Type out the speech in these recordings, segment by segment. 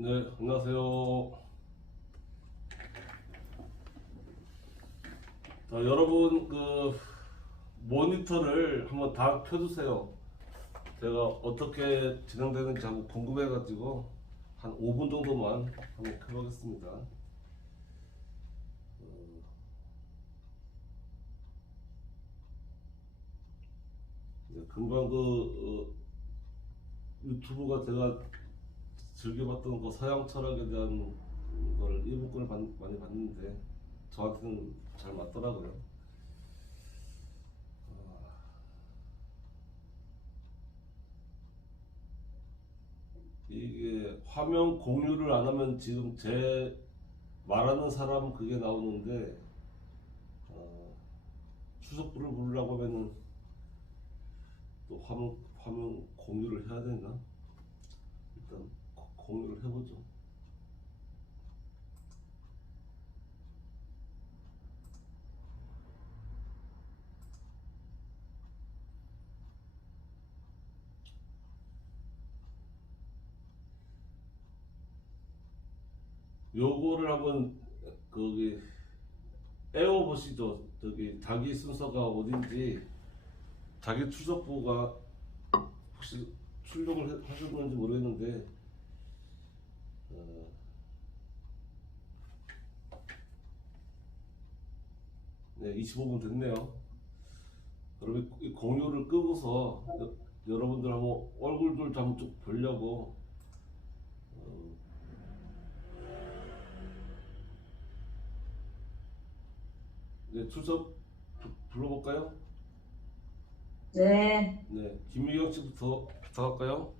네, 안녕하세요. 자, 여러분 모니터를 한번 다 켜주세요. 제가 어떻게 진행되는지 한번 궁금해가지고 한 5분 정도만 한번 켜보겠습니다. 이제 금방 유튜브가 제가 즐겨봤던 그 서양 철학에 대한 걸 이북을 많이 봤는데 저한테는 잘 맞더라고요. 이게 화면 공유를 안 하면 지금 제 말하는 사람 그게 나오는데 추석불을 부르려고 하면은 또 화면 공유를 해야 되나? 일단 공유를 해보죠. 요거를 한번 거기 애워보시죠. 저기 자기 순서가 어딘지, 자기 추석부가 혹시 출력을 하셨는지 모르겠는데 네, 25분 됐네요. 그러면 이 공유를 끄고서 여러분들 한번 얼굴들 한번 쭉 보려고 네, 출석 불러볼까요? 네, 네, 김미경 씨부터 부탁할까요?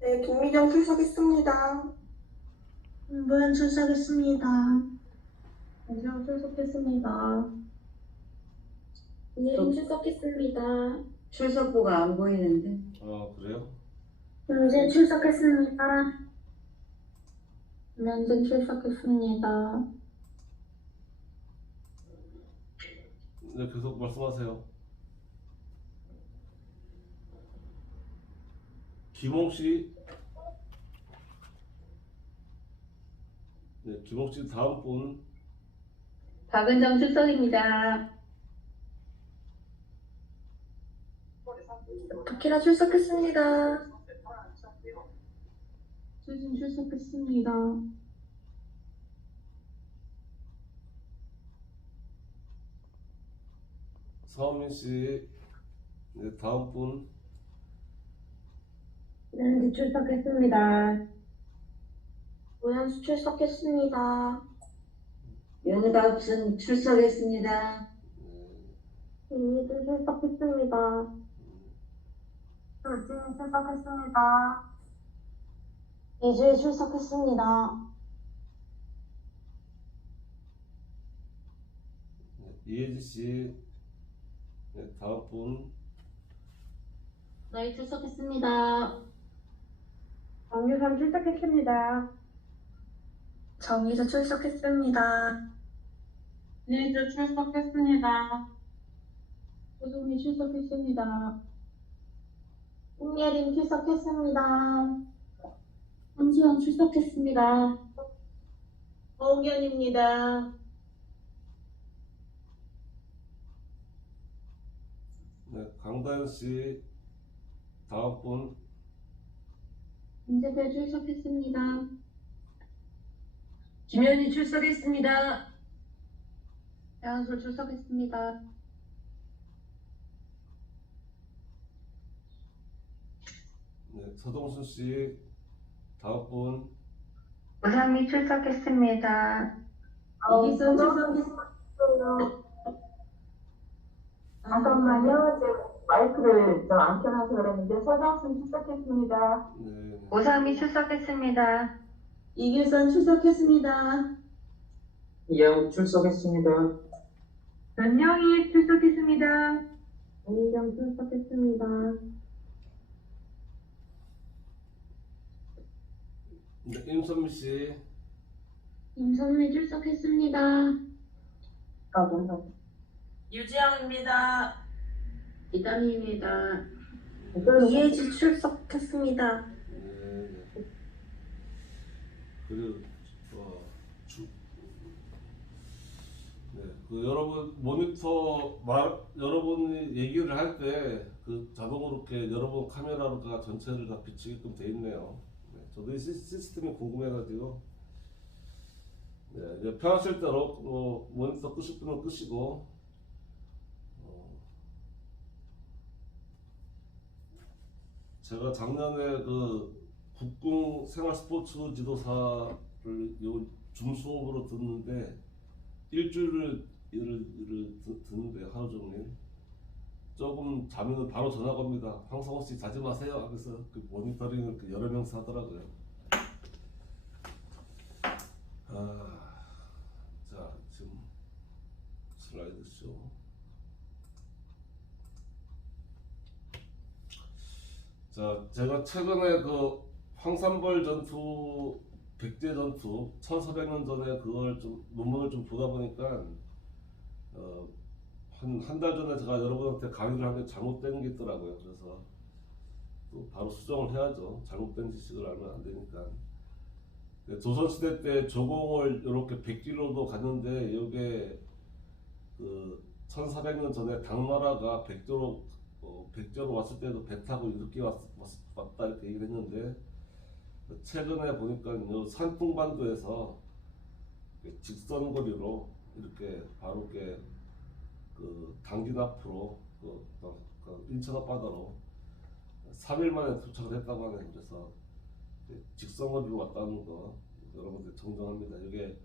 네, 김미경 출석했습니다. 문부연 출석했습니다. 안녕 출석했습니다. 또- 출석했습니다. 출석부가 안 보이는데. 아, 그래요? 문재 출석했습니다. 면접 출석했습니다. 네, 계속 말씀하세요. 김홍 씨. 네, 김홍 씨 다음 분. 박은정 출석입니다. 박희라 출석했습니다. 수진 출석했습니다. 서민 씨. 네, 다음 분. 연지 출석했습니다. 오연수 출석했습니다. 윤갑순 출석했습니다. 이미들 출석했습니다. 조진 출석했습니다. 이주혜 출석했습니다. 네, 이혜지 씨. 네, 다음 분. 너희 출석했습니다. 정유선 출석했습니다. 정희자 출석했습니다. 리즈 출석했습니다. 소송이 출석했습니다. 홍예림 출석했습니다. 한수연 출석했습니다. 허은견입니다. 네, 강다현 씨. 다음 분. 김재별 출석했습니다. 김현희 출석했습니다. 양술 출석했습니다. 네, 서동순 씨. 다음 분. 우상미 출석했습니다. 이기순 출석했습니다. 잠깐만요. 마이크를 좀 안 켜놔서 그랬는데 서정순 출석했습니다. 네, 우상미 출석했습니다. 이길선 출석했습니다. 이영 출석했습니다. 전영희 출석했습니다. 오민경 출석했습니다. 네, 임선미 씨. 임선미 출석했습니다. 유지영입니다. 이담입니다. 이혜지 출석했습니다. 네, 그리고 주, 네, 그 여러분 모니터 여러분이 얘기를 할 때 그 자동으로 이렇게 여러분 카메라가 전체를 다 비추게끔 돼 있네요. 네, 저도 이 시스템이 궁금해가지고 네, 이제 편하실 대로 모니터 끄실 분은 끄시고 제가 작년에 그 국궁 생활 스포츠 지도사를 요 줌 수업으로 듣는데 일주일을 듣는데 하루 종일 조금 자면은 바로 전화 겁니다. 황성호 씨 자지 마세요 하면서 그 모니터링을 그 여러 명서 하더라고요. 자 지금 슬라이드 쇼. 자 제가 최근에 그 황산벌 전투 백제 전투 1400년 전에 그걸 좀 논문을 좀 보다 보니까 한 달 전에 제가 여러분한테 강의를 한 게 잘못된 게 있더라고요. 그래서 또 바로 수정을 해야죠. 잘못된 지식을 알면 안 되니까. 조선시대 때 조공을 이렇게 100km도 갔는데 이게 그 1400년 전에 당나라가 백제로 왔을 때도 배 타고 이렇게 왔다 이렇게 얘기를 했는데 최근에 보니까 산풍반도에서 직선거리로 이렇게 바로 이렇게 그 당진 앞으로 인천 앞바다로 3일 만에 도착을 했다고 하네요. 그래서 직선거리로 왔다는 거 여러분들 정정합니다. 이게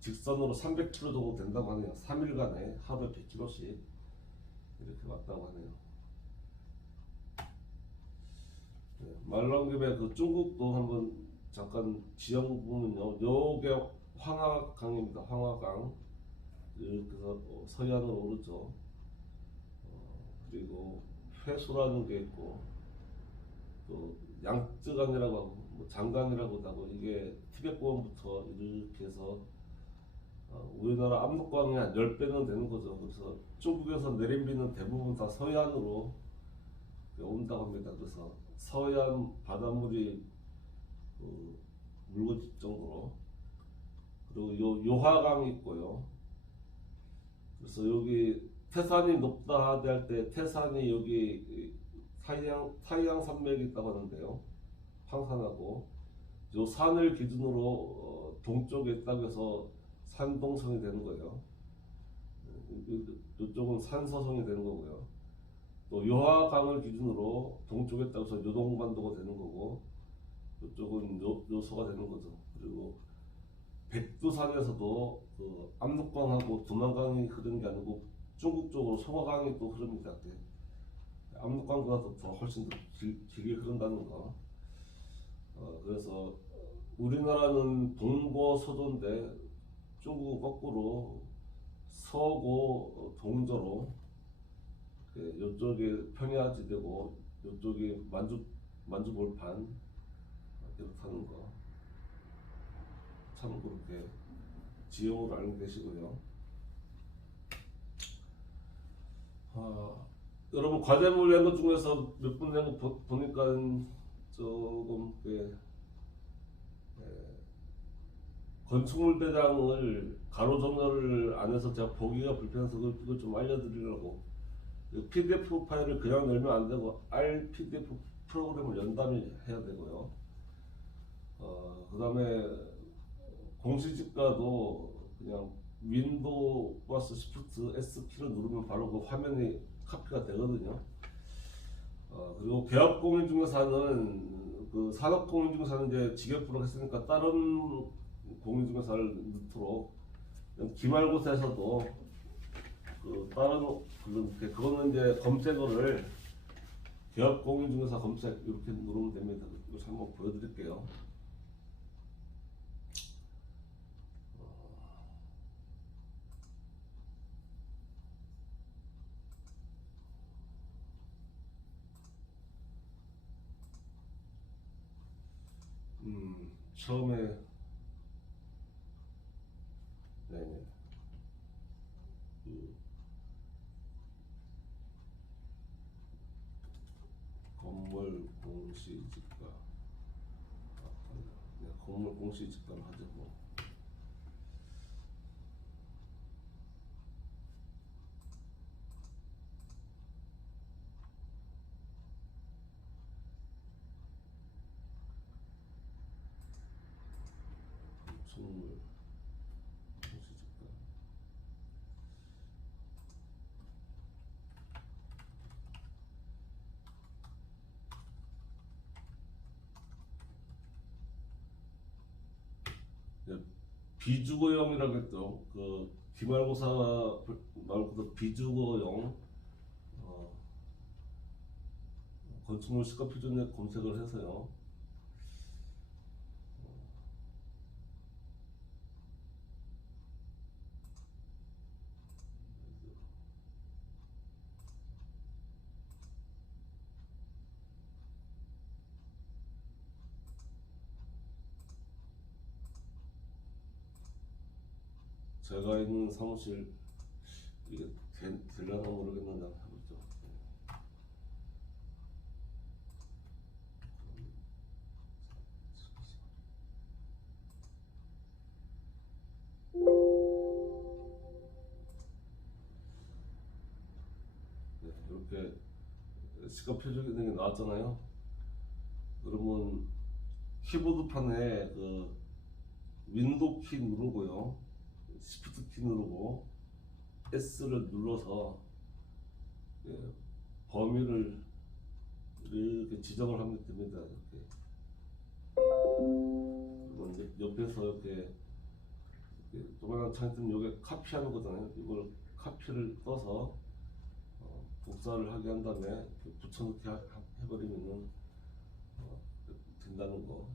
직선으로 300km 정도 된다고 하네요. 3일간에 하루에 100km씩 이렇게 왔다고 하네요. 네, 말 나온 김에 그 중국도 한번 잠깐 지형 보면요. 요게 황하강입니다. 황하강. 그래서 서해안으로 오르죠. 그리고 회수라는 게 있고 또 양쯔강이라고 하고 뭐 장강이라고도 하고 이게 티벳고원부터 이렇게 해서 우리나라 압록강이 한 10배는 되는 거죠. 그래서 중국에서 내린 비는 대부분 다 서해안으로 온다고 합니다. 그래서 서해안 바닷물이 묽어질 정도로. 그리고 요하강이 있고요. 그래서 여기 태산이 높다 할 때 태산이 여기 타이양 산맥이 있다고 하는데요. 황산하고 요 산을 기준으로 동쪽에 있다고 해서 산동성이 되는 거예요. 이쪽은 산서성이 되는 거고요. 또 요하강을 기준으로 동쪽에 있다고 해서 요동반도가 되는 거고 이쪽은 요소가 되는 거죠. 그리고 백두산에서도 그 압록강하고 두만강이 흐르는 게 아니고 중국 쪽으로 송화강이 또 흐릅니다. 압록강보다 더 훨씬 더 길게 흐른다는 거. 그래서 우리나라는 동고 서도인데 중국은 거꾸로 서고 동저로 이쪽이 평야지대고 이쪽이 만주볼판 이렇다는 거. 참 그렇게 지형으로 알고 계시고요. 여러분 과제물 낸 것 중에서 몇 분 낸 거 보니까 조금 건축물 대장을 가로 정렬을 안 해서 제가 보기가 불편해서 그걸 좀 알려드리려고 PDF 파일을 그냥 열면 안 되고 RPDF 프로그램을 연 다음에 해야 되고요. 그 다음에 공시지가도 그냥 윈도우 플러스 시프트 S 키를 누르면 바로 그 화면이 카피가 되거든요. 그리고 개업공인중개사는 그 산업공인중개사는 이제 직역부로 했으니까 다른 공인중개사를 넣도록 기말고사에서도 그 다른 그거는 이제 검색어를 개업공인중개사 검색 이렇게 누르면 됩니다. 이거 한번 보여드릴게요. 처음에 네네 건물 공시지가 공물 공시 집단을 하죠. 뭐. 공물 공시 집단. 비주거형이라고 했죠. 그 기말고사 말고도 비주거형 건축물 시가 표준에 검색을 해서요. 제가 있는 사무실 이게 될려나 모르겠는데 한번 해보죠. 네, 이렇게 시가 표준이 나왔잖아요. 그러면 키보드판에 그 윈도우 키 누르고요, 시프트 키 누르고 S를 눌러서 범위를 이렇게 지정을 하면 됩니다. 이렇게. 그리고 이제 옆에서 이렇게 조그만한 창이 뜨면 여기 카피하는 거잖아요. 이걸 카피를 떠서 복사를 하게 한 다음에 이렇게 붙여넣기 해버리면은 된다는 거.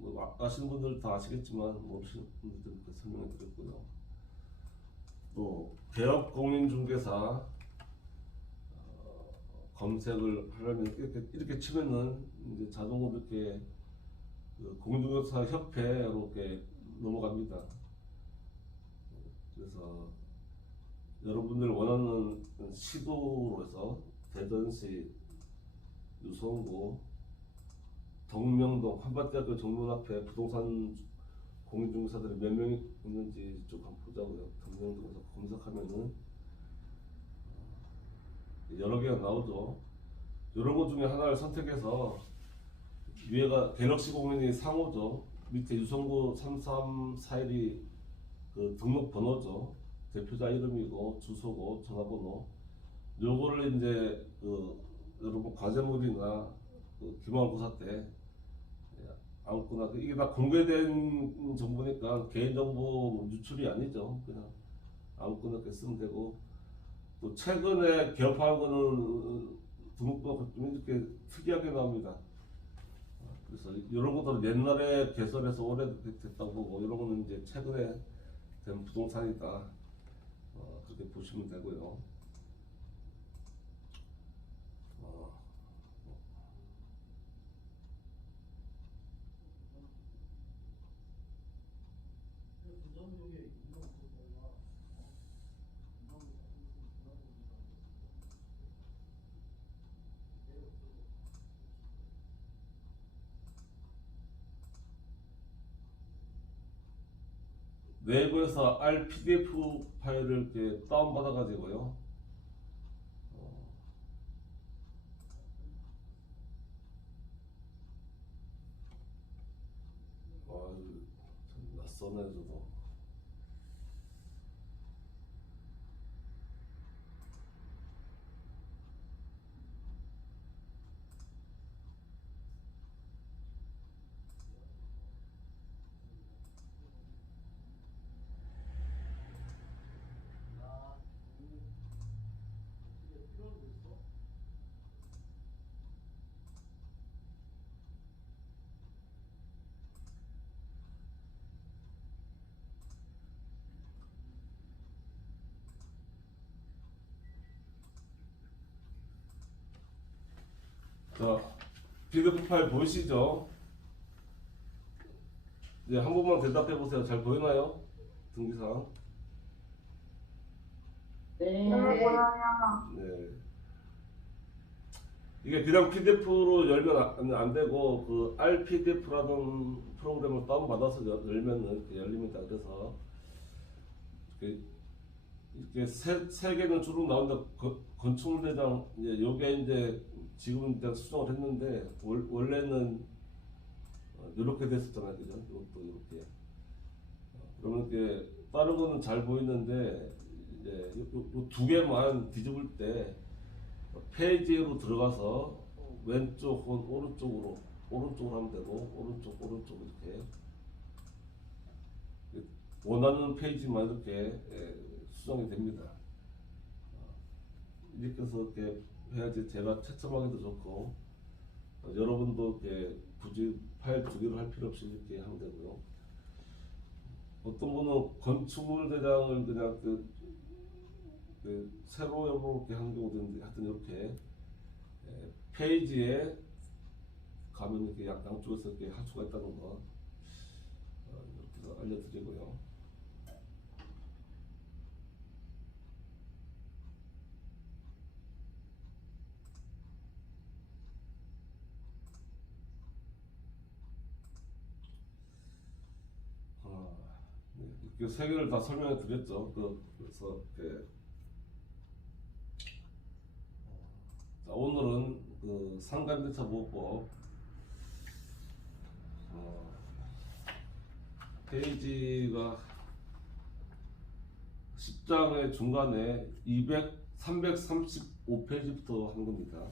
뭐 아시는 분들 다 아시겠지만 모르시는 분들께 설명해 드렸고요. 또 개업공인중개사 검색을 하려면 이렇게 치면은 이제 자동으로 이렇게 그 공인중개사 협회로 이렇게 넘어갑니다. 그래서 여러분들 원하는 시도로 해서 대전시, 유성구, 덕명동, 한밭대학교 정문 앞에 부동산 공인중개사들이 몇 명 있는지 쭉 한번 보자고요. 덕명동에서 검색하면은 여러 개가 나오죠. 이런 것 중에 하나를 선택해서 위에가 갤럭시 공인이 상호죠. 밑에 유성구 3341이 그 등록 번호죠. 대표자 이름이고 주소고 전화번호. 요거를 이제 그 여러분 과제물이나 그 기말고사 때 아무거나 이게 다 공개된 정보니까 개인정보 유출이 아니죠. 그냥 아무거나 이렇게 쓰면 되고, 또 최근에 개업한 거는 등록부가 좀 이렇게 특이하게 나옵니다. 그래서 이런 것들은 옛날에 개설해서 오래됐다고 보고, 이런 거는 이제 최근에 된 부동산이다, 그렇게 보시면 되고요. 네이버에서 RPDF 파일을 이렇게 다운받아 가지고요. 참 낯서네 저도. 자, PDF 파일 보이시죠? 이제 한 번만 대답해 보세요. 잘 보이나요? 등기사항. 네, 네. 보여요. 네. 이게 그냥 PDF로 열면 안 되고 그 RPDF라는 프로그램을 다운받아서 열면은 이렇게 열립니다. 그래서 이렇게 세 개는 주로 나온다. 건축물대장 이제 요게 이제 지금은 일단 수정을 했는데 원래는 이렇게 됐었잖아요, 그죠? 이것도 이렇게. 그러면 이렇게 다른 거는 잘 보이는데 이제 두 개만 뒤집을 때 페이지로 들어가서 왼쪽 혹은 오른쪽으로 하면 되고 오른쪽 이렇게 원하는 페이지만 이렇게 수정이 됩니다. 이렇게 해서 이렇게 해야지 제가 채점하기도 좋고 여러분도 이렇게 굳이 파일 두 개로 할 필요 없이 이렇게 하면 되고요. 어떤 분은 건축물 대장을 그냥 세로 이렇게 하는 경우도 있는데 하여튼 이렇게 페이지에 가면 이렇게 양쪽에서 이렇게 할 수가 있다는 거 이렇게 해서 알려드리고요. 이렇게 세 개를 다 설명해 드렸죠. 그래서 이렇게 자, 오늘은 그 상가임대차 보호법 페이지가 10장의 중간에 335페이지부터 하는 겁니다.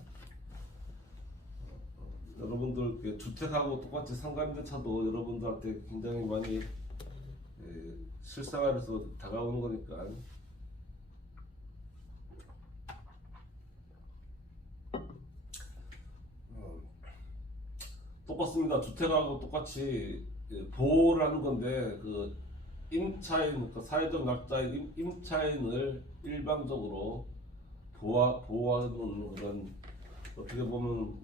여러분들 주택하고 똑같이 상가임대차도 여러분들한테 굉장히 많이 실생활에서 다가오는 거니까 똑같습니다. 주택하고 똑같이 보호를 하는 건데 그 임차인, 그 사회적 낙자인 임차인을 일방적으로 보호하는 그런 어떻게 보면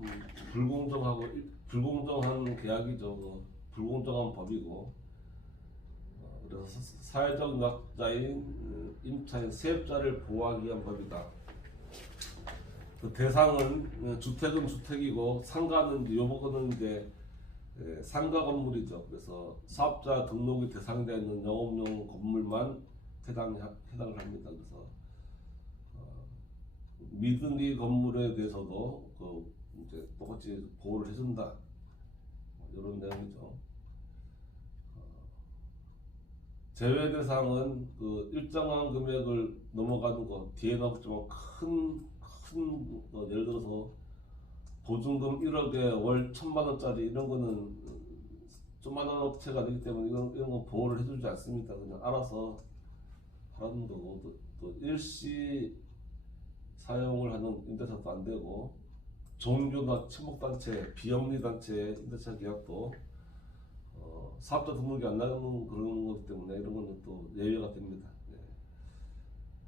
불공정한 계약이죠. 그 불공정한 법이고 그래서 사회적 낙자인 임차인 세입자를 보호하기 위한 법이다. 그 대상은 주택은 주택이고 상가는 요거는 이제 상가 건물이죠. 그래서 사업자 등록이 대상되는 영업용 건물만 해당을 합니다. 그래서 미등기 건물에 대해서도 그 이제 똑같이 보호를 해준다. 이런 내용이죠. 제외 대상은 그 일정한 금액을 넘어가는 거 뒤에 나오지만 큰 예를 들어서 보증금 1억에 월 1,000만 원짜리 이런 거는 조만한 업체가 되기 때문에 이런 건 보호를 해주지 않습니다. 그냥 알아서 하는 거고 또 일시 사용을 하는 임대차도 안 되고 종교나 친목단체, 비영리단체 임대차 계약도 사업자 등록이 안 나가는 그런 거기 때문에 이런 거는 또 예외가 됩니다.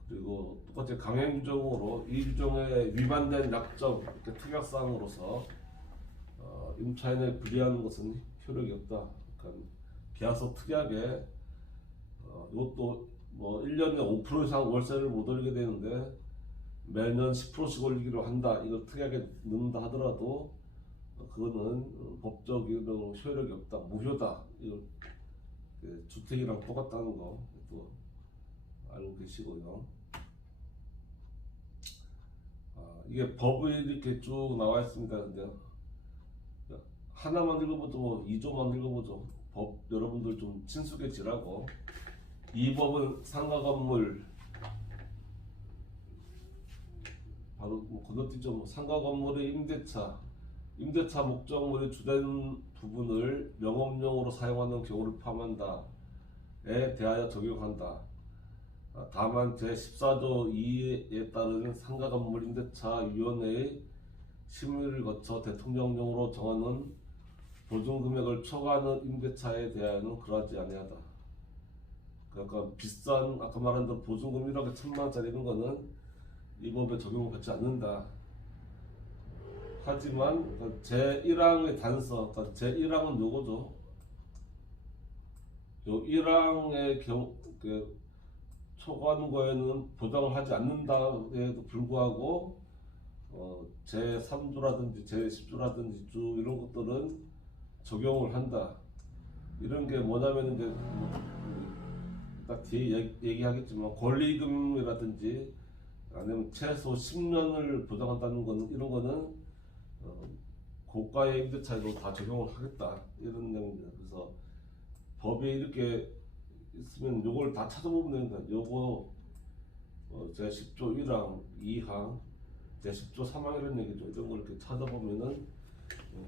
그리고 똑같이 강행 규정으로 이 규정에 위반된 약정, 특약사항으로서 임차인을 불이하는 것은 효력이 없다. 그러니까 계약서 특약에 이것도 뭐 1년에 5% 이상 월세를 못 올리게 되는데 매년 10%씩 올리기로 한다. 이걸 특약에 넣는다 하더라도 그거는 법적으로 효력이 없다. 무효다. 이거 주택이랑 똑같다는 거 또 알고 계시고요. 이게 법이 이렇게 쭉 나와 있습니다. 근데 하나만 읽어보죠, 2조만 읽어보죠. 법 여러분들 좀 친숙해지라고. 이 법은 상가 건물 바로 건너뛰죠. 상가 건물의 임대차 목적물의 주된 부분을 영업용으로 사용하는 경우를 포함한다에 대하여 적용한다. 다만 제14조 2에 따르는 상가건물 임대차위원회의 심의를 거쳐 대통령령으로 정하는 보증금액을 초과하는 임대차에 대하여는 그러하지 아니하다. 그러니까 비싼 아까 말한 대로 보증금 1억에 1,000만 원짜리 이런 거는 이 법에 적용을 받지 않는다. 하지만 제1항의 단서, 그러니까 제1항은 요거죠. 요 1항의 경우 초과하는 거에는 보장을 하지 않는다에도 불구하고 제3조라든지 제10조라든지 주 이런 것들은 적용을 한다. 이런 게 뭐냐면 이제 딱 뒤에 얘기하겠지만 권리금이라든지 아니면 최소 10년을 보장한다는 거는 이런 거는 고가의 임대차에도 다 적용을 하겠다 이런 내용입니다. 그래서 법이 이렇게 있으면 요걸 다 찾아보면 됩니다. 요거 제10조 1항, 2항, 제10조 3항 이런 얘기죠. 이런 걸 이렇게 찾아보면은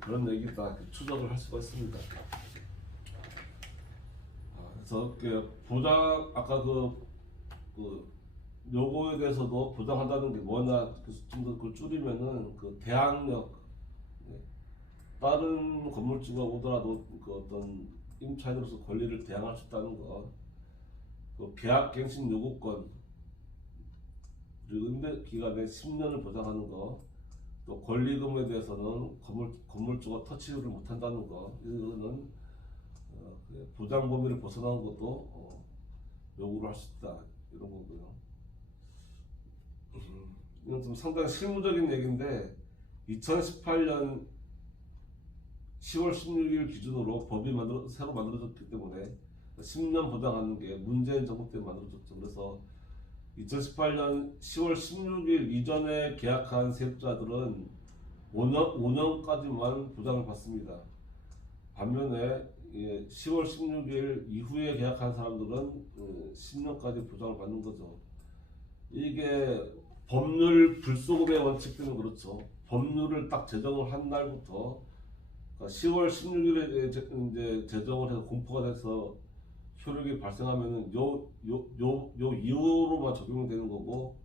그런 얘기다 이렇게 추적을 할 수가 있습니다. 그래서 보장 아까 요거에 대해서도 보장한다는 게 뭐냐 좀 더 그걸 줄이면은 그 대항력 다른 건물주가 오더라도 그 어떤 임차인으로서 권리를 대항할 수 있다는 거, 그 계약갱신 요구권 그리고 임대 기간에 10년을 보장하는 거, 또 권리금에 대해서는 건물주가 터치를 못한다는 거, 이거는 보장 범위를 벗어나는 것도 요구를 할 수 있다 이런 거고요. 이건 좀 상당히 실무적인 얘기인데 2018년 10월 16일 기준으로 법이 새로 만들어졌기 때문에 10년 보장하는 게 문재인 정부 때 만들어졌죠. 그래서 2018년 10월 16일 이전에 계약한 세입자들은 5년까지만 보장을 받습니다. 반면에 10월 16일 이후에 계약한 사람들은 10년까지 보장을 받는 거죠. 이게 법률 불소급의 원칙 때문에 그렇죠. 법률을 딱 제정을 한 날부터 그러니까 10월 16일에 이제 제정을 해서 공포가 돼서 효력이 발생하면은 요 이후로만 적용이 되는 거고,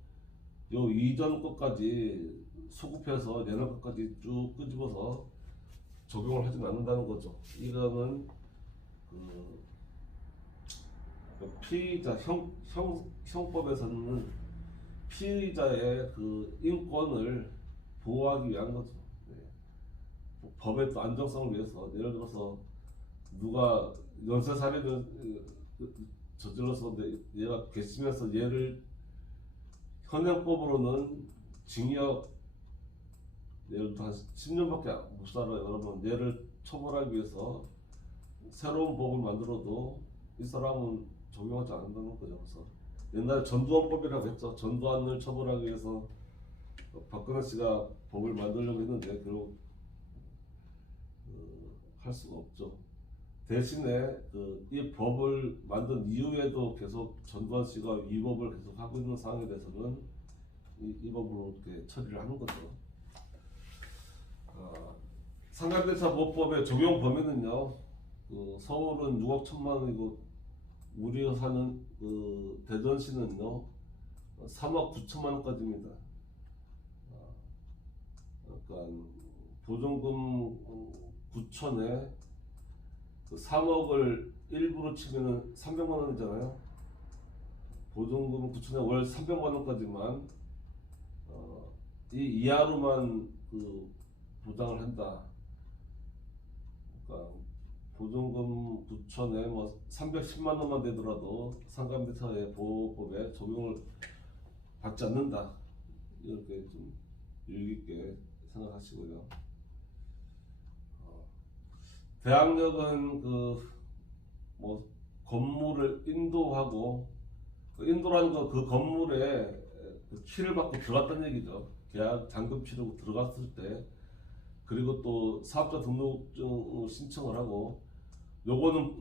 요 이전 것까지 소급해서 내년 것까지 쭉 끄집어서 적용을 하진 않는다는 거죠. 이거는 그 피의자 형법에서는 피의자의 그 인권을 보호하기 위한 거죠. 법의 또 안정성을 위해서, 예를 들어서 누가 연쇄살인을 저질러서 얘가 괘씸해서 얘를 현행법으로는 징역 예를 들어 한 10년밖에 못 살아요. 그러면 얘를 처벌하기 위해서 새로운 법을 만들어도 이 사람은 적용하지 않는다는 거죠. 그래서 옛날에 전두환법이라고 했죠. 전두환을 처벌하기 위해서 박근혜 씨가 법을 만들려고 했는데 결국 할 수가 없죠. 대신에 이 법을 만든 이후에도 계속 전두환 씨가 이 법을 계속 하고 있는 상황에 대해서는 이 법으로 이렇게 처리를 하는 거죠. 상가임대차 보호법의 적용 범위는요. 서울은 6억 1천만 원이고 우리가 사는 대전시는요 3억 9천만 원까지입니다. 그러니까 보증금 9천에 3억을 일부로 치면은 300만 원이잖아요. 보증금 9천에 월 300만 원까지만 이 이하로만 보장을 한다. 그러니까 보증금 9천에 뭐 310만 원만 되더라도 상가임대차의 보호법에 적용을 받지 않는다. 이렇게 좀 유익 있게 생각하시고요. 대항력은 뭐 건물을 인도하고 인도라는 건 그 건물에 키를 받고 들어갔다는 얘기죠. 계약 잔금 치르고 들어갔을 때, 그리고 또 사업자 등록증 신청을 하고, 요거는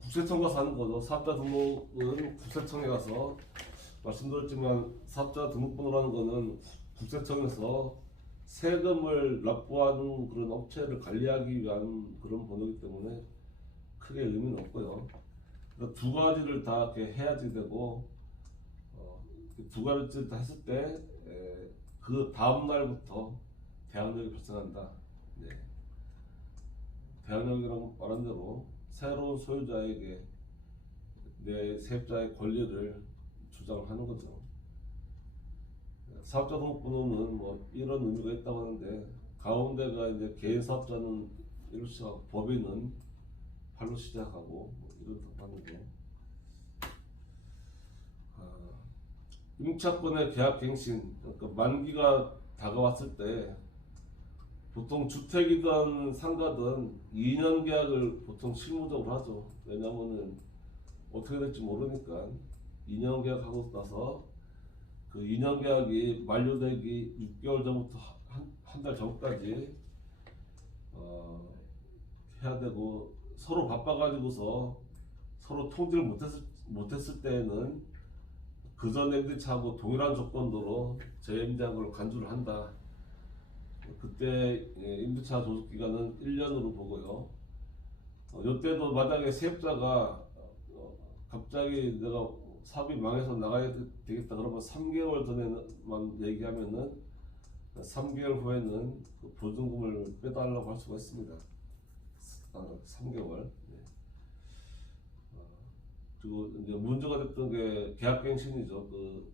국세청 가서 하는 거죠. 사업자 등록은 국세청에 가서, 말씀드렸지만 사업자 등록번호라는 거는 국세청에서 세금을 납부하는 그런 업체를 관리하기 위한 그런 번호이기 때문에 크게 의미는 없고요. 그러니까 두 가지를 다 이렇게 해야지 되고, 두 가지를 다 했을 때 그 다음 날부터 대항력이 발생한다. 네. 대항력이라고 말한 대로 새로운 소유자에게 내 세입자의 권리를 주장을 하는 거죠. 사업자 등록번호는 뭐 이런 의미가 있다고 하는데, 가운데가 이제 개인 사업자는 1로 시작하고 법인은 8로 시작하고 뭐 이렇다고 하는데, 임차권의 계약갱신, 그러니까 만기가 다가왔을 때 보통 주택이든 상가든 2년 계약을 보통 실무적으로 하죠. 왜냐면은 어떻게 될지 모르니까 2년 계약하고 나서 그 2년 계약이 만료되기 6개월 전부터 한 달 전까지 해야 되고, 서로 바빠가지고서 서로 통지를 못했을 때에는 그전 MD차하고 동일한 조건으로 재MD한 걸 간주를 한다. 그때 임대차 조속 기간은 1년으로 보고요. 이때도 만약에 세입자가 갑자기 내가 사업이 망해서 나가야 되겠다 그러면 3개월 전에만 얘기하면은 3개월 후에는 그 보증금을 빼달라고 할 수가 있습니다. 3개월. 네. 그리고 이제 문제가 됐던 게 계약갱신이죠. 그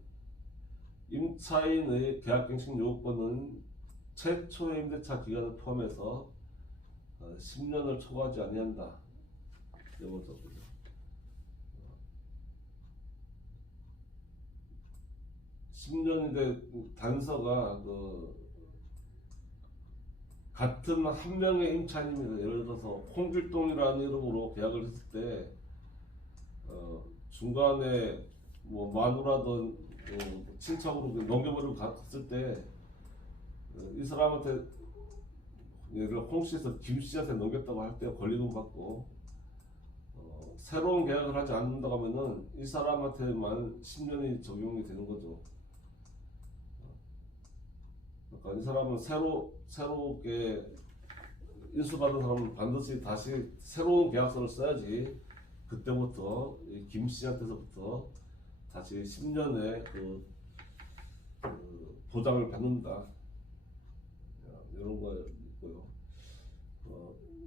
임차인의 계약갱신 요건은 최초의 임대차 기간을 포함해서 10년을 초과하지 아니한다. 영어적으로. 10년인데 단서가 같은 한 명의 임차인입니다. 예를 들어서 홍길동이라는 이름으로 계약을 했을 때 중간에 뭐 마누라든 친척으로 넘겨버리고 갔을 때 이 사람한테 예를 들어 홍씨에서 김씨한테 넘겼다고 할 때 권리금 받고 새로운 계약을 하지 않는다고 하면은 이 사람한테만 10년이 적용이 되는 거죠. 그러니까 이 사람은 새롭게 인수받은 사람은 반드시 다시 새로운 계약서를 써야지 그때부터 이 김씨한테서부터 다시 10년의 그 보장을 받는다. 이런 거 있고요.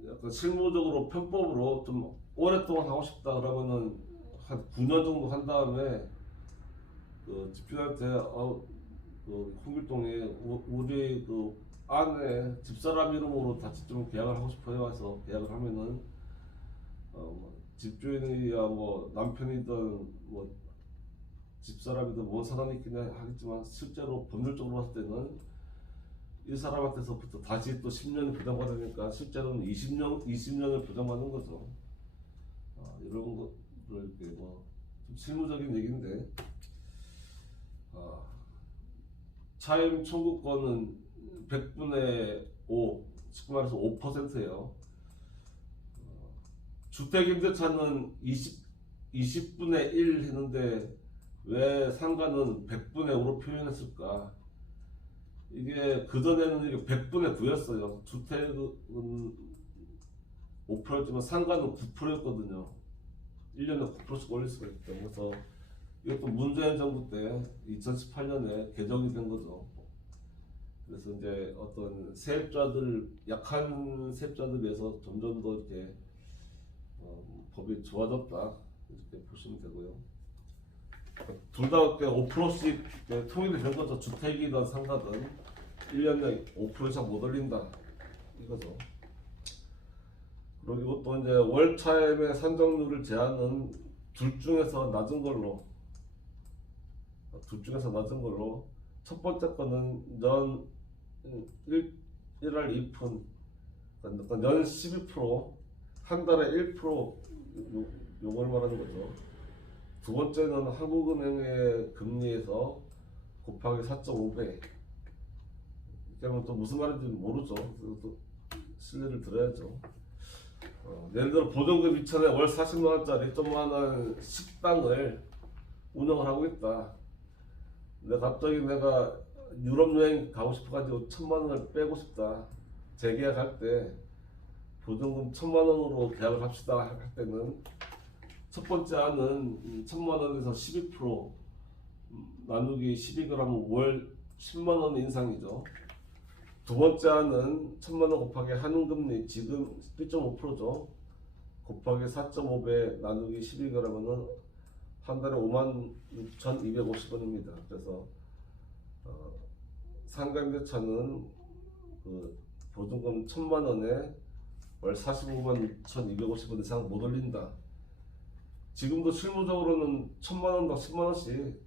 약간 실무적으로 편법으로 좀 오랫동안 하고 싶다 그러면은 한 9년 정도 한 다음에 그 집주인한테 그 홍길동에 우리 그 아내 집사람 이름으로 다시 좀 계약을 하고 싶어요 해서 계약을 하면은 집주인이야 뭐 남편이든 뭐 집사람이든 뭔 상관이 있겠냐 하겠지만 실제로 법률적으로 봤을 때는 이 사람한테서부터 다시 또 10년을 보장받으니까 실제로는 20년을 보장받는 거죠. 이런 것들 이렇게 뭐 좀 실무적인 얘기인데, 차임 청구권은 100분의 5, 쉽게 말해서 5%예요. 주택임대차는 20분의 1 했는데 왜 상가는 100분의 5로 표현했을까? 이게 그전에는 이게 100분의 9였어요. 주택은 5%였지만 상가는 9%였거든요. 1년에 9%씩 올릴 수가 있다. 그래서 이것도 문재인 정부 때 2018년에 개정이 된 거죠. 그래서 이제 어떤 세입자들, 약한 세입자들 위해서 점점 더 이렇게 법이 좋아졌다. 이렇게 보시면 되고요. 둘 다 5%씩 통일이 된 거죠. 주택이든 상가든 1년에 5% 이상 못 올린다 이거죠. 그리고 이것도 이제 월 차임의 산정률을 제한은 둘 중에서 낮은 걸로 첫 번째 거는 연 1할 2푼, 그러니까 연 12%, 한 달에 1% 요걸 말하는 거죠. 두 번째는 한국은행의 금리에서 곱하기 4.5배. 그러면 또 무슨 말인지 모르죠. 또 실례를 들어야죠. 예를 들어 보증금 2천에 월 40만 원짜리 조그마한 식당을 운영을 하고 있다. 근데 갑자기 내가 유럽 여행 가고 싶어가지고 1,000만 원을 빼고 싶다. 재계약할 때 보증금 1,000만 원으로 계약을 합시다 할 때는 첫 번째 안은 1,000만 원에서 12% 나누기 12g 월 10만 원 인상이죠. 두 번째 안은 1,000만 원 곱하기 한금리 지금 1.5%죠. 곱하기 4.5배 나누기 12g은 한 달에 56,250원입니다. 그래서 상가임대차는 그 보증금 1,000만 원에 월 45만6,250원 이상 못 올린다. 지금도 실무적으로는 1,000만 원당 10만 원씩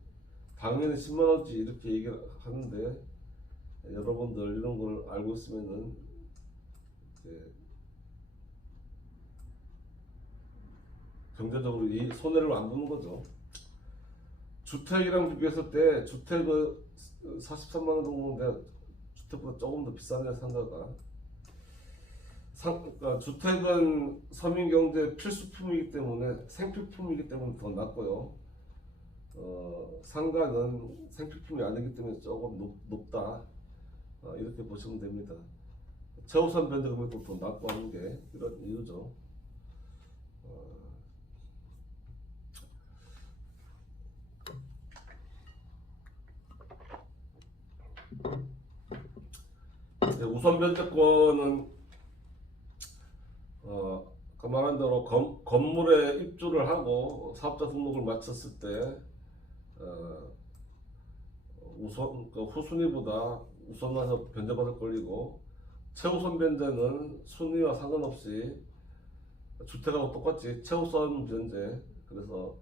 당연히 10만 원씩 이렇게 얘기를 하는데 여러분들 이런 걸 알고 있으면은 이제 경제적으로 이 손해를 안 보는 거죠. 주택이랑 비교했을 때 주택은 43만 원 정도인데 주택보다 조금 더 비싼데 상가가 그러니까 주택은 서민경제 필수품이기 때문에 생필품이기 때문에 더 낫고요. 상가는 생필품이 아니기 때문에 조금 높다. 이렇게 보시면 됩니다. 최우선 변제 금액도 더 낮고 하는 게 이런 이유죠. 우선 변제권은 아까 말한 대로 건물에 입주를 하고 사업자 등록을 마쳤을 때 우선 후순위보다 우선해서 변제받을 권리고 최우선 변제는 순위와 상관없이 주택하고 똑같이 최우선 변제 그래서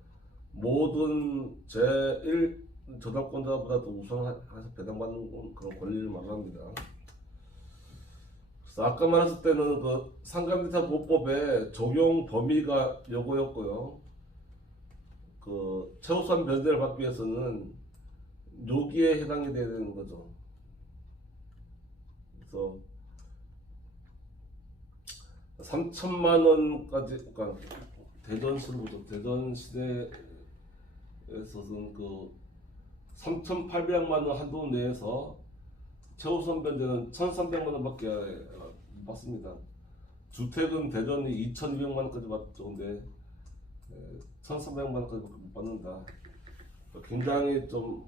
모든 제1 저당권자보다도 우선해서 배당받는 그런 권리를 말합니다. 그래서 아까 말했을 때는 그 상가임대차 보호법의 적용 범위가 요거였고요. 그 최우선 변제를 받기 위해서는 여기에 해당이 돼야 되는 거죠. 그래서 3천만 원까지, 그러니까 대전 시대에서는 그 3,800만 원 한도 내에서 최우선 변제는 1,300만 원밖에 못 받습니다. 주택은 대전이 2,200만 원까지 받죠. 근데 1,300만 원까지 못 받는다. 굉장히 좀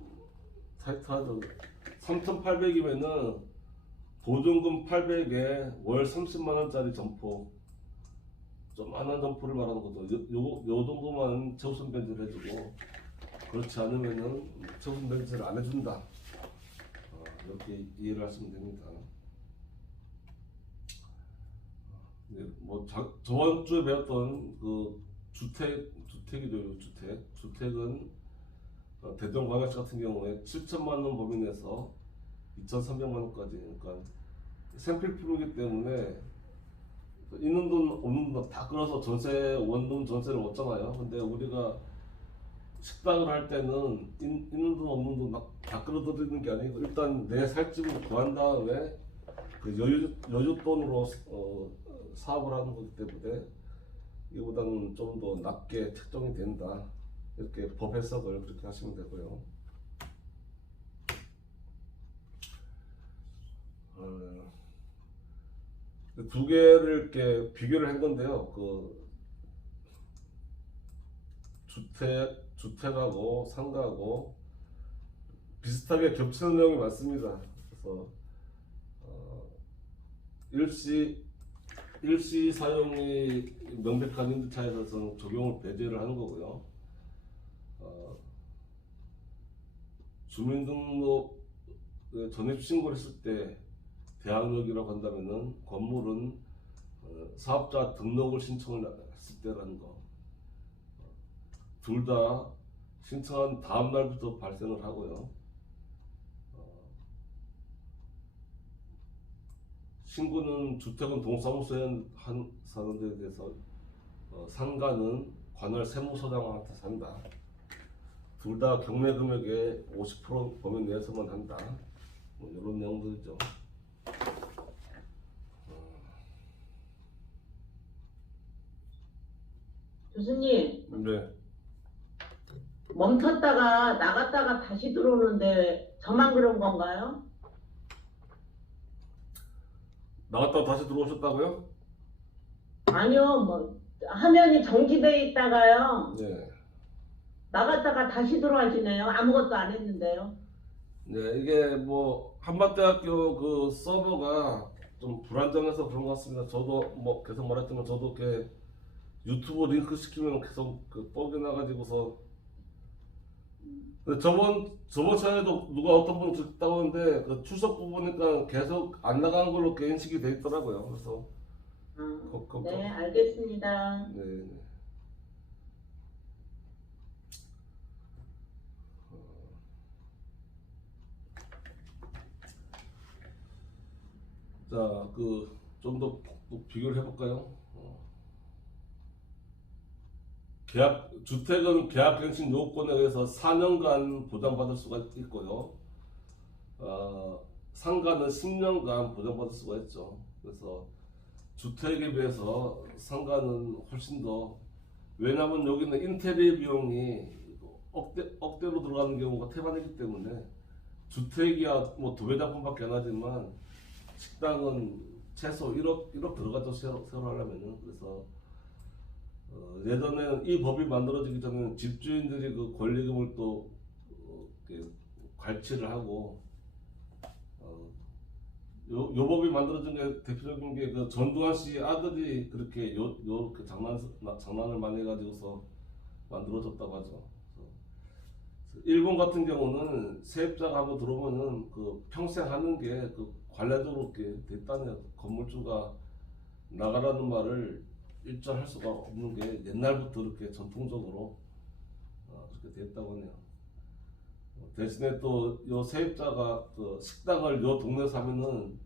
타이트하죠. 3,800이면은 보증금 800에 월 30만 원짜리 점포, 조그만한 점포를 말하는 거죠. 요 정도만 최우선 변제를 해주고 그렇지 않으면은 최우선 변제를 안 해준다. 이렇게 이해를 하시면 됩니다. 뭐 저번 주에 배웠던 그 주택이죠. 주택은 대전광역시 같은 경우에 7천만 원 범위 내에서 2,300만 원까지, 그러니까 생필품이기 때문에 있는 돈 없는 돈 다 끌어서 원룸 전세를 얻잖아요. 근데 우리가 식당을 할 때는 있는 돈 없는 돈 막 다 끌어들이는 게 아니고 일단 내 살 집을 구한 다음에 그 여윳돈으로 사업을 하는 거기 때문에 이보다는 좀 더 낮게 책정이 된다. 이렇게 법 해석을 그렇게 하시면 되고요. 두 개를 이렇게 비교를 한 건데요. 그 주택하고 상가하고 비슷하게 겹치는 내용이 많습니다. 그래서 일시 사용이 명백한 임대차에 있어서는 적용을 배제를 하는 거고요. 주민등록 전입 신고를 했을 때 대항력이라고 한다면은 건물은 사업자 등록을 신청을 했을 때라는 거. 둘 다 신청한 다음 날부터 발생을 하고요. 신고는 주택은 동사무소에 사는 데 대해서 상가는 관할 세무서장한테 산다. 둘 다 경매 금액의 50% 범위 내에서만 한다. 뭐 이런 내용들이죠. 교수님, 네. 멈췄다가 나갔다가 다시 들어오는데 저만 그런 건가요? 나갔다 다시 들어오셨다고요? 아니요, 뭐 화면이 정지돼 있다가요. 네. 나갔다가 다시 들어와지네요. 아무것도 안 했는데요. 네, 이게 뭐 한밭대학교 그 서버가 좀 불안정해서 그런 것 같습니다. 저도 뭐 계속 말했지만 저도 이렇게 유튜브 링크 시키면 계속 그 뻑이 나가지고서. 근데 저번 시간에도 누가 어떤 분 듣다고 하는데 그 출석 보니까 계속 안 나가는 걸로 인식이 돼 있더라고요. 그래서 네, 알겠습니다. 네, 네. 자, 좀 더 비교를 해볼까요? 주택은 계약갱신 요건에 의해서 4년간 보장받을 수가 있고요. 상가는 10년간 보장받을 수가 있죠. 그래서 주택에 비해서 상가는 훨씬 더, 왜냐하면 여기는 인테리어 비용이 억대로 들어가는 경우가 태반이기 때문에, 주택이야 뭐 2배 작품밖에 안 하지만 식당은 최소 1억 들어가죠, 새로 하려면은. 그래서 예전에는 이 법이 만들어지기 전에는 집주인들이 그 권리금을 또 이렇게 관리를 하고, 요 법이 만들어진 게 대표적인 게 그 전두환 씨 아들이 그렇게 요렇게 장난을 많이 해가지고서 만들어졌다고 하죠. 그래서 일본 같은 경우는 세입자가 한번 들어오면은 그 평생 하는 게 그 관례적으로 이렇게 됐다네요. 건물주가 나가라는 말을 일절할 수가 없는 게 옛날부터 이렇게 전통적으로 그렇게 됐다고 하네요. 대신에 또 요 세입자가 그 식당을 요 동네에서 하면은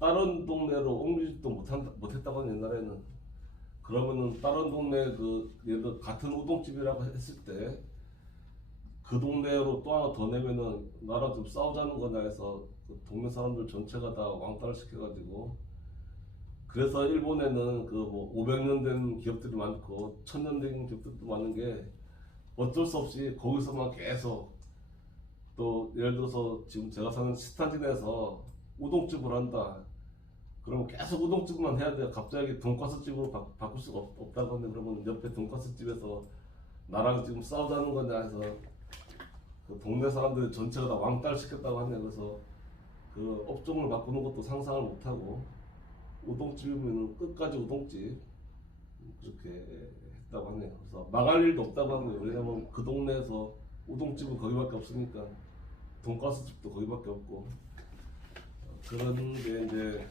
다른 동네로 옮기지도 못했다고 하는, 옛날에는. 그러면은 다른 동네 예를 들어 같은 우동집이라고 했을 때 그 동네로 또 하나 더 내면은 나랑 좀 싸우자는 거냐 해서 그 동네 사람들 전체가 다 왕따를 시켜가지고, 그래서 일본에는 그 뭐 500년 된 기업들이 많고 1000년 된 기업들도 많은 게 어쩔 수 없이 거기서만 계속, 또 예를 들어서 지금 제가 사는 시타진에서 우동집을 한다. 그러면 계속 우동집만 해야 돼요. 갑자기 돈가스 집으로 바꿀 수가 없다고 하는데, 그러면 옆에 돈가스 집에서 나랑 지금 싸우자는 거냐 해서 그 동네 사람들 전체가 다 왕따를 시켰다고 하네요. 그래서 그 업종을 바꾸는 것도 상상을 못하고, 우동집이면 끝까지 우동집 그렇게 했다고 하네요. 그래서 망할 일도 없다고 하네요. 왜냐면 그 동네에서 우동집은 거기밖에 없으니까 돈가스 집도 거기밖에 없고, 그런 게 이제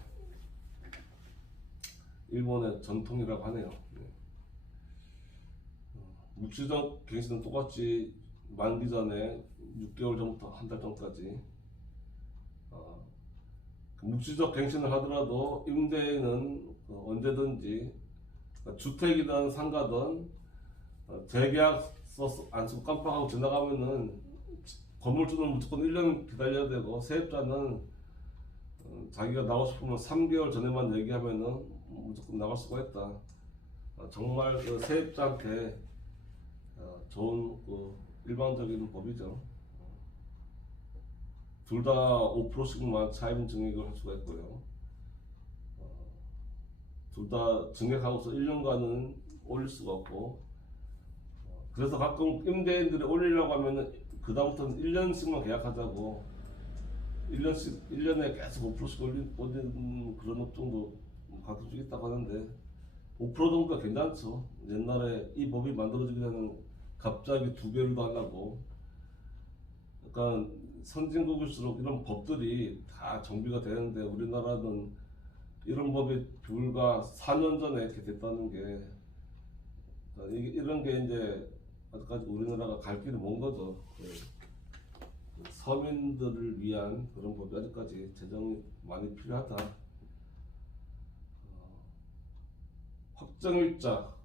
일본의 전통이라고 하네요. 네. 묵시적 갱신은 똑같이 만기 전에 6개월 전부터 한 달 전까지 묵시적 갱신을 하더라도 임대인은 언제든지 주택이든 상가든 재계약서 안 쓰고 깜빡하고 지나가면은 건물주는 무조건 1년 기다려야 되고, 세입자는 자기가 나오고 싶으면 3개월 전에만 얘기하면은 무조건 나갈 수가 있다. 정말 그 세입자한테 좋은 일반적인 법이죠. 둘 다 5%씩만 차임 증액을 할 수가 있고요. 둘 다 증액하고서 1년간은 올릴 수가 없고, 그래서 가끔 임대인들이 올리려고 하면은 그 다음부터는 1년씩만 계약하자고 1년에 계속 5%씩 올리는 그런 업종도 가끔씩 있다고 하는데, 5% 정도가 괜찮죠. 옛날에 이 법이 만들어지기 전에는 갑자기 2배를 더 하려고, 약간 선진국일수록 이런 법들이 다 정비가 되는데, 우리나라는 이런 법이 불과 4년 전에 이렇게 됐다는 게, 이런 게 이제 아직까지 우리나라가 갈 길이 먼 거죠. 서민들을 위한 그런 법이 아직까지 제정이 많이 필요하다. 확정일자,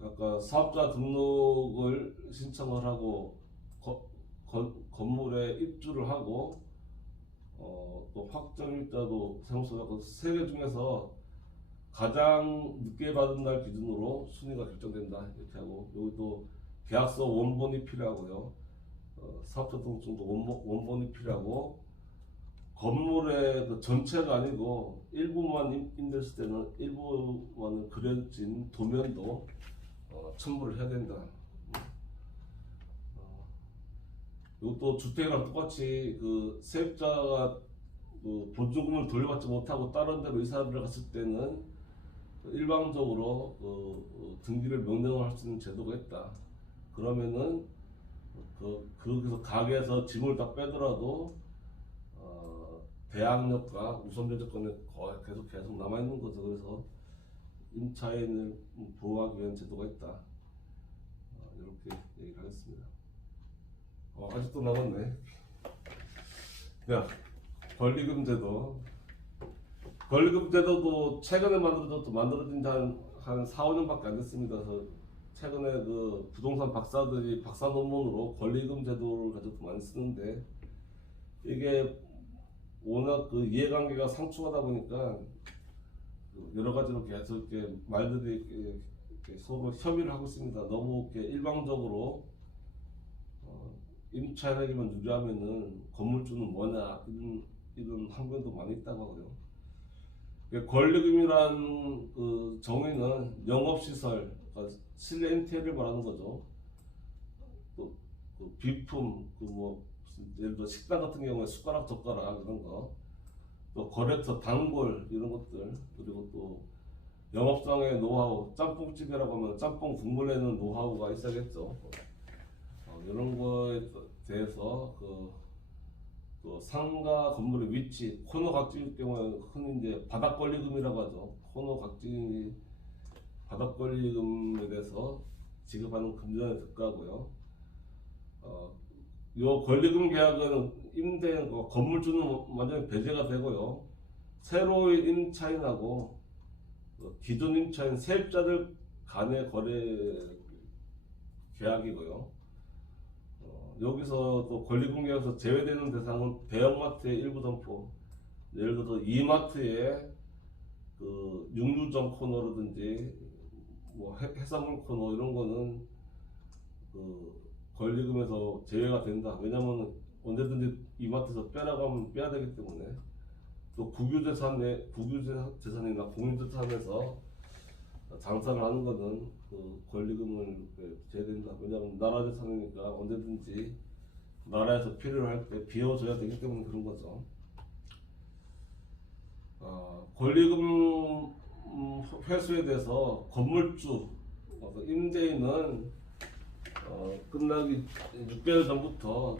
아까 사업자 등록을 신청을 하고 건물에 입주를 하고 또 확정일자도 세무서가 3개 중에서 가장 늦게 받은 날 기준으로 순위가 결정된다, 이렇게 하고, 여기도 계약서 원본이 필요하고요. 사업자 등록증도 원본이 필요하고, 건물의 그 전체가 아니고 일부만 임대했을 때는 일부만을 그려진 도면도 첨부를 해야 된다. 이것도 주택이랑 똑같이 그 세입자가 그 보증금을 돌려받지 못하고 다른 데로 이사를 갔을 때는 일방적으로 등기를 명령을 할 수 있는 제도가 있다. 그러면은 거기서 가게에서 짐을 다 빼더라도 대항력과 우선변제권이 계속 남아 있는 거죠. 그래서 임차인을 보호하기 위한 제도가 있다. 이렇게 얘기를 하겠습니다. 아직도 남았네. 야, 권리금제도. 권리금제도도 최근에 만들어진 지 한 4, 5년밖에 안 됐습니다. 그래서 최근에 그 부동산 박사들이 박사 논문으로 권리금제도를 가지고 많이 쓰는데, 이게 워낙 그 이해관계가 상충하다 보니까 여러 가지로 계속 이렇게 말들이 이렇게 서로 협의를 하고 있습니다. 너무 이렇게 일방적으로 임차인에게만 유리하면은 건물주는 뭐냐 이런 항변도 많이 있다고 하고요. 권리금이란 그 정의는 영업시설, 그러니까 실내 인테리어를 말하는 거죠. 또 그 비품, 그 뭐 예를 들어 식당 같은 경우에 숟가락, 젓가락 이런 거, 또 거래처, 단골 이런 것들, 그리고 또 영업상의 노하우, 짬뽕집이라고 하면 짬뽕 국물 내는 노하우가 있어야겠죠. 이런 거에 대해서 또 상가 건물의 위치, 코너 각지일 경우에는 흔히 이제 바닥 권리금이라고 하죠. 코너 각지 바닥 권리금에 대해서 지급하는 금전의 특가고요. 요 권리금 계약은 임대인 건물주는 완전히 배제가 되고요. 새로운 임차인하고 기존 임차인 세입자들 간의 거래 계약이고요. 여기서 또 권리금 계약에서 제외되는 대상은 대형마트의 일부 점포, 예를 들어서 이마트의 그 육류점 코너라든지 뭐 해산물 코너 이런 거는 그 권리금에서 제외가 된다. 왜냐면 언제든지 이마트에서 빼라고 하면 빼야 되기 때문에. 또 국유재산이나 공유재산에서 장사를 하는 거는 그 권리금을 제외된다. 왜냐면 나라 재산이니까 언제든지 나라에서 필요로 할 때 비워줘야 되기 때문에 그런 거죠. 권리금 회수에 대해서 건물주, 임대인은 끝나기 6개월 전부터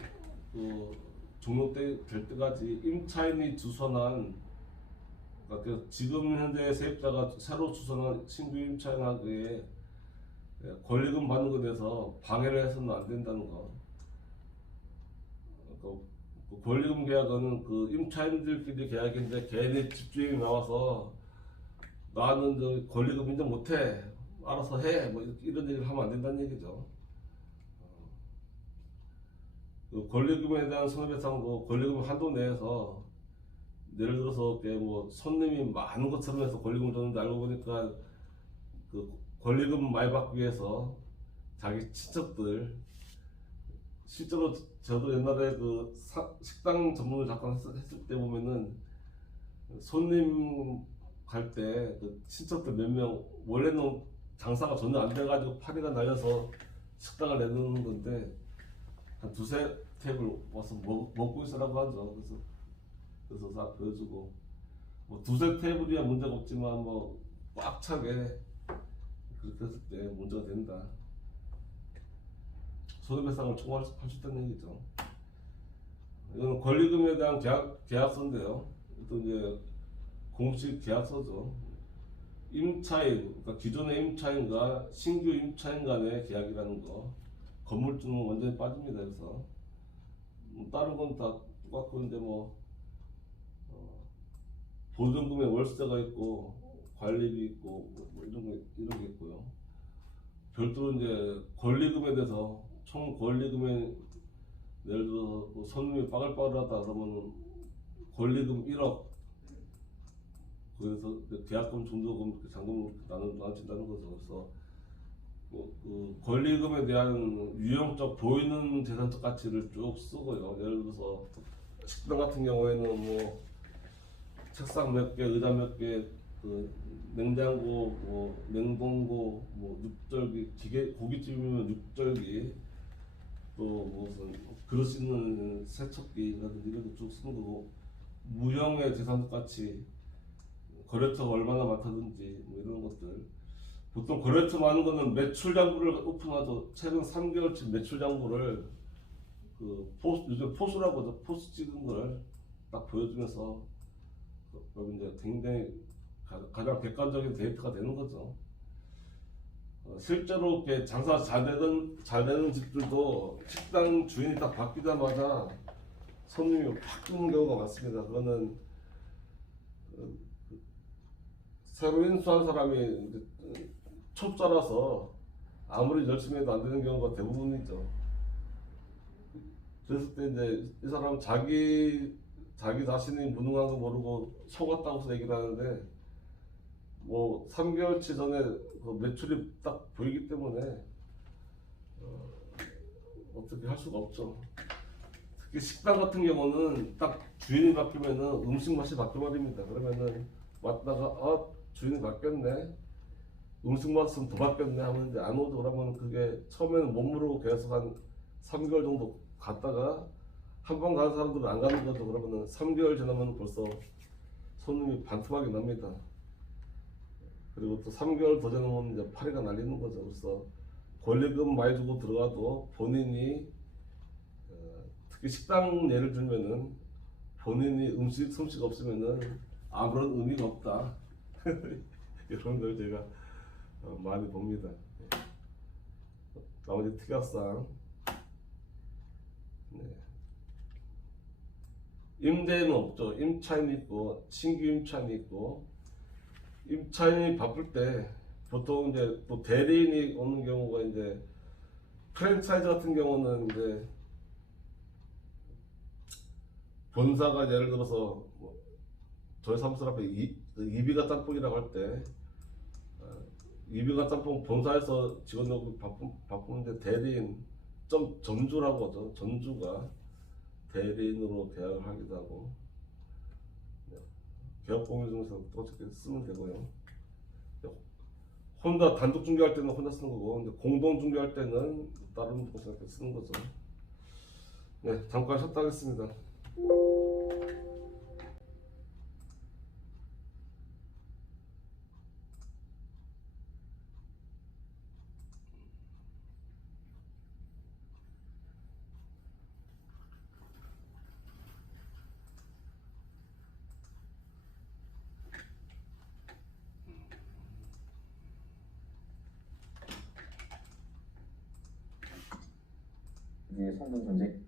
그 종료될 때까지 임차인이 주선한, 그러니까 지금 현재 세입자가 새로 주선한 신규 임차인에게 권리금 받는 것에 대해서 방해를 해서는 안 된다는 거. 그 권리금 계약은 그 임차인들끼리 계약인데 걔네 집주인이 나와서 나는 저 권리금 인정 못해, 알아서 해, 뭐 이런 얘기를 하면 안 된다는 얘기죠. 그 권리금에 대한 손해배상도 권리금 한도 내에서, 예를 들어서 뭐 손님이 많은 것처럼 해서 권리금을 줬는데 알고 보니까 그 권리금 많이 받기 위해서 자기 친척들, 실제로 저도 옛날에 그 식당 전문을 잠깐 했을 때 보면은 손님 갈 때 그 친척들 몇 명, 원래는 장사가 전혀 안 돼가지고 파리가 날려서 식당을 내놓는 건데 한 두세 테이블 와서 먹고 있으라고 하죠. 그래서 다 보여주고, 뭐 두세 테이블이야 문제가 없지만 뭐 꽉 차게 그렇게 했을 때 문제가 된다. 손해배상을 청구할 수 있다는 얘기죠. 이건 권리금에 대한 계약서인데요. 또 이제 공식 계약서죠. 임차인, 그러니까 기존의 임차인과 신규 임차인 간의 계약이라는 거. 건물주는 완전히 빠집니다. 그래서 다른 건 다 똑같고, 이제 뭐 보증금에 월세가 있고 관리비 있고 뭐 이런 게 있고요. 별도로 이제 권리금에 대해서 총 권리금에, 예를 들어 뭐 손님이 빠글빠글하다 그러면 권리금 1억, 그래서 계약금, 중도금, 잔금 나눠진다는 거죠. 그래서 그 권리금에 대한 유형적 보이는 재산적 가치를 쭉 쓰고요. 예를 들어서 식당 같은 경우에는 뭐 책상 몇 개, 의자 몇 개, 그 냉장고, 뭐 냉동고, 뭐 육절기, 고깃집이면 육절기, 또 무슨 그릇 씻는 세척기라든지 이런 거 쭉 쓰는 거고, 무형의 재산적 가치, 거래처가 얼마나 많다든지 뭐 이런 것들. 보통 거래처 많은 거는 매출 장부를 오픈하죠. 최근 3개월치 매출 장부를 요즘 포수라고 하죠. 포수 찍은 걸 딱 보여주면서 이제 굉장히 가장 객관적인 데이터가 되는 거죠. 실제로 이렇게 장사 잘 되는 집들도 식당 주인이 딱 바뀌자마자 손님이 확 주는 경우가 많습니다. 그거는 새로 인수한 사람이 이제 초짜라서 아무리 열심히 해도 안 되는 경우가 대부분이죠. 그랬을 때 이제 이 사람은 자기 자신이 무능한 거 모르고 속았다고 얘기를 하는데, 뭐 3개월치 전에 그 매출이 딱 보이기 때문에 어떻게 할 수가 없죠. 특히 식당 같은 경우는 딱 주인이 바뀌면은 음식 맛이 바뀌어버립니다. 그러면은 왔다가 주인이 바뀌었네, 음식 맛은 더 바뀌었네 하면 이제 안 오죠. 그러면 그게 처음에는 몸으로 계속 한 3개월 정도 갔다가 한 번 가는 사람들은 안 가는 거죠. 그러면은 3개월 지나면 벌써 손님이 반토막이 납니다. 그리고 또 3개월 더 지나면 이제 파리가 날리는 거죠. 그래서 권리금 많이 주고 들어가도 본인이 특히 식당 예를 들면은 본인이 음식 솜씨가 없으면은 아무런 의미가 없다. 이런 걸 제가 많이 봅니다. 나머지 특약사항. 네. 임대인은 없죠. 임차인이 있고 신규 임차인이 있고, 임차인이 바쁠 때 보통 이제 또 대리인이 오는 경우가, 이제 프랜차이즈 같은 경우는 이제 본사가 예를 들어서 뭐 저희 사무실 앞에 이비가 짬뽕이라고 할 때, 이비가 짬뽕 본사에서 직원들 바쁘는데 대리인 전주라고 하죠. 전주가 대리인으로 계약을 하기도 하고, 계약공유증서 어떻게 쓰면 되고요. 혼자 단독 중개할 때는 혼자 쓰는 거고, 근데 공동 중개할 때는 다른 곳에 쓰는 거죠. 네, 잠깐 쉬었다 하겠습니다. 네, 성동 전쟁.